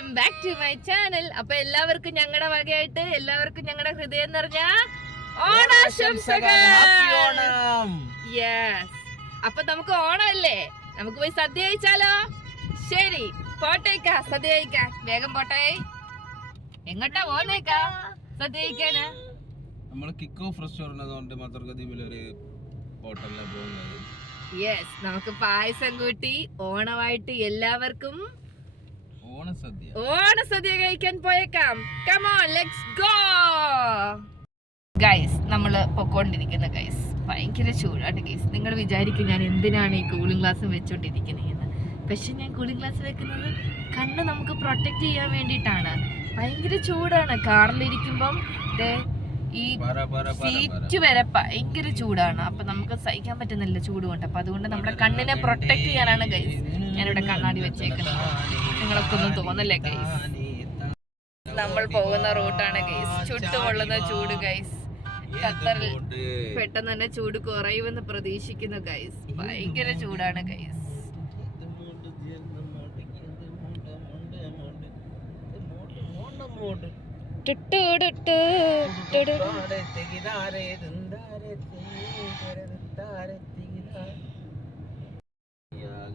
Welcome back to my channel. അപ്പൊ എല്ലാവർക്കും ഞങ്ങളുടെ വകയായിട്ട് എല്ലാവർക്കും ഞങ്ങളുടെ ഹൃദയം നിറഞ്ഞ ഓണാശംസകൾ. യെസ്, അപ്പൊ നമുക്ക് ഓണമല്ലേ, നമുക്ക് പോയി സദ്യ കഴിച്ചാലോ? ശരി, പോട്ടേക്കാ സദ്യ കഴിക്കാൻ. വേഗം പോട്ടെ. എങ്ങോട്ടാ പോന്നേക്കാ സദ്യ കഴിക്കാന്? നമ്മള് കിക്ക് ഓഫ് റെസ്റ്റോറന്റ് അതുകൊണ്ട് മധുർഗദ്വീപിലൊരു ഹോട്ടലിലാണ് പോകുന്നത്. യെസ്, നമുക്ക് പായസം കൂട്ടി ഓണമായിട്ട് എല്ലാവർക്കും ഓണസദ്യ കഴിക്കാൻ പോയേക്കാം. Come on, let's go guys. നമ്മള് പൊക്കോണ്ടിരിക്കുന്ന ഗൈസ് ഭയങ്കര ചൂടാണ് ഗൈസ്. നിങ്ങൾ വിചാരിക്കും ഞാൻ എന്തിനാണ് ഈ കൂളിംഗ് ഗ്ലാസ് വെച്ചോണ്ടിരിക്കുന്നത്. പക്ഷെ ഞാൻ കൂളിംഗ് ഗ്ലാസ് വെക്കുന്നത് കണ്ണ് നമുക്ക് പ്രൊട്ടക്ട് ചെയ്യാൻ വേണ്ടിയിട്ടാണ്. ഭയങ്കര ചൂടാണ്. കാറിലിരിക്കുമ്പം ഈ സീറ്റ് വരെ ഭയങ്കര ചൂടാണ്. അപ്പൊ നമുക്ക് സഹിക്കാൻ പറ്റുന്നില്ല ചൂട് കൊണ്ട്. അപ്പൊ അതുകൊണ്ട് നമ്മുടെ കണ്ണിനെ പ്രൊട്ടക്ട് ചെയ്യാനാണ് ഗൈസ് ഞാനിവിടെ കണ്ണാടി വെച്ചേക്കുന്നത്. നിങ്ങളൊക്കെ ഒന്നും തോന്നല്ലേ ഗൈസ്. നമ്മൾ പോകുന്ന റൂട്ടാണ് ഗൈസ്. ചുട്ടുകൊള്ളുന്ന ചൂട് ഗൈസ്. ഖത്തറിൽ പെട്ടെന്ന് തന്നെ ചൂട് കുറയുമെന്ന് പ്രതീക്ഷിക്കുന്നു ഗൈസ്. ഭയങ്കര ചൂടാണ് ഗൈസ്.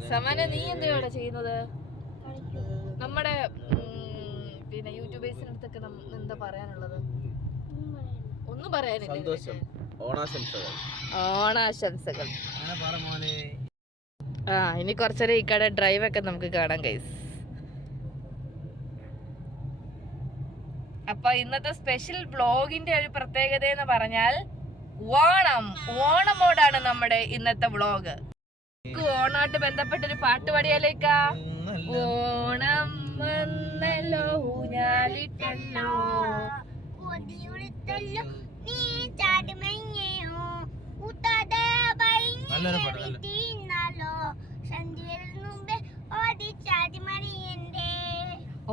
സമാന, നീ എന്താണ് ചെയ്യുന്നത്? നമ്മുടെ പിന്നെ യൂട്യൂബേഴ്സിനടുത്തൊക്കെ എന്താ പറയാനുള്ളത്? ഒന്നും പറയാനില്ല. ഓണാശംസകൾ. ഇനി കുറച്ചേരം ഈ കട ഡ്രൈവ് ഒക്കെ നമുക്ക് കാണാം ഗൈസ്. അപ്പൊ ഇന്നത്തെ സ്പെഷ്യൽ വ്ളോഗിന്റെ ഒരു പ്രത്യേകത എന്ന് പറഞ്ഞാൽ ഓണമോടാണ് നമ്മുടെ ഇന്നത്തെ വ്ളോഗ്. ഓണമായിട്ട് ബന്ധപ്പെട്ടൊരു പാട്ട് പാടിയാലേക്കാ. ഓണം വന്നല്ലോ ഊഞ്ഞാലിട്ടല്ലോ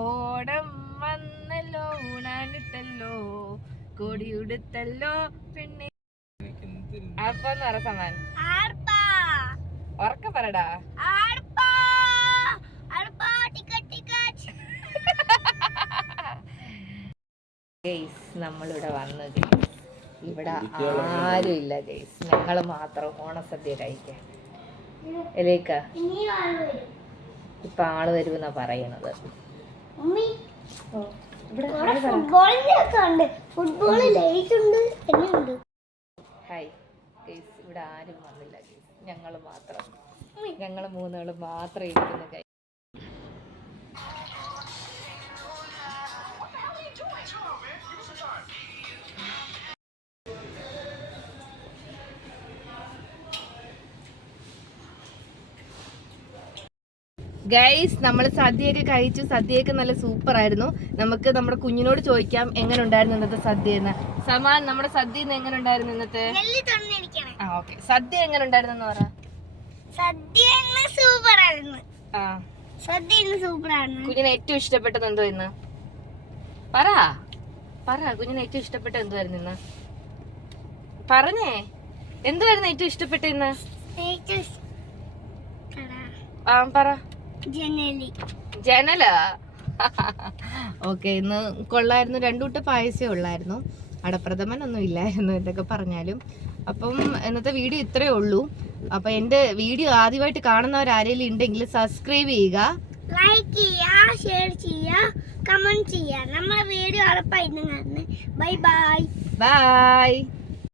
ഓണം വന്നല്ലോ ഊണാനിട്ടല്ലോ കൊടിയുടുത്തല്ലോ പിന്നെ. അപ്പൊ പറ സമാൻ, ഉറക്ക പറടാ. ഗൈസ്, നമ്മളിവിടെ വന്നു ഗൈസ്. ഇവിടെ ആരും ഇല്ല ഗൈസ്. ഞങ്ങള് മാത്രം ഓണസദ്യ കഴിക്കാൻ. എലേക്ക ഇപ്പൊ ആള് വരുമെന്നാ പറയണത്. ഹായ് ഗൈസ്, ഇവിടെ ആരും വന്നില്ല ഗൈസ്. ഞങ്ങള് മാത്രം, ഞങ്ങള് മൂന്നാള് മാത്രം ഇരിക്കുന്നു ഗൈസ്. ഗൈസ്, നമ്മൾ സദ്യയൊക്കെ കഴിച്ചു. സദ്യയൊക്കെ നല്ല സൂപ്പർ ആയിരുന്നു. നമുക്ക് നമ്മുടെ കുഞ്ഞിനോട് ചോദിക്കാം എങ്ങനെ ഉണ്ടായിരുന്നു ഇന്നത്തെ സദ്യ എന്ന്. സമാൻ, നമ്മുടെ സദ്യ എങ്ങനെ ഉണ്ടായിരുന്നു ഇന്നത്തെ? ഓക്കെ, സദ്യ എങ്ങനെ ഉണ്ടായിരുന്നു പറ. കുഞ്ഞിന് ഏറ്റവും ഇഷ്ടപ്പെട്ടത് എന്തോ ഇന്ന്? പറ കുഞ്ഞിന് ഏറ്റവും ഇഷ്ടപ്പെട്ട എന്തുവായിരുന്നു ഇന്ന്? പറഞ്ഞേ, എന്തുവായിരുന്നു ഏറ്റവും ഇഷ്ടപ്പെട്ട ഇന്ന്? പറ. ജനലാ? ഓക്കെ, ഇന്ന് കൊള്ളായിരുന്നു. രണ്ടൂട്ട പായസേ ഉള്ളായിരുന്നു, അടപ്രഥമൻ ഒന്നും ഇല്ലായിരുന്നു എന്തൊക്കെ പറഞ്ഞാലും. അപ്പം ഇന്നത്തെ വീഡിയോ ഇത്രയേ ഉള്ളൂ. അപ്പൊ എന്റെ വീഡിയോ ആദ്യമായിട്ട് കാണുന്നവരാരെങ്കിലും ഉണ്ടെങ്കിൽ സബ്സ്ക്രൈബ് ചെയ്യുക, ലൈക്ക് ചെയ്യുക, ഷെയർ ചെയ്യുക, കമന്റ് ചെയ്യുക. നമ്മളെ വീഡിയോ ഉറപ്പായിരുന്നു. Bye bye. ബൈ.